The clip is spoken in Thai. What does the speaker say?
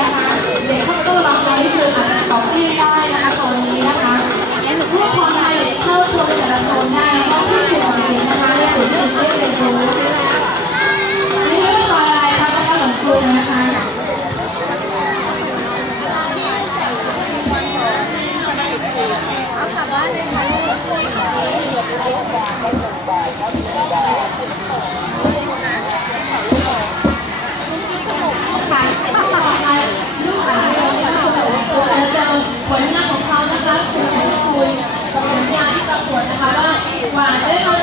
นะคะเด็กเขาต้องรับการที่คืออาจจะตอบที่ได้นะตอนนี้นะคะผู้ปกคองไทยเข้าชมแต่ละโซนได้เพราะที่อยู่ในนะคะในศูนย์เด็กเป็นรู้นี่เรื่องซอยอะไรคะนะคะหลวงครูนะคะเอากลับบ้านเลยค่ะ Và.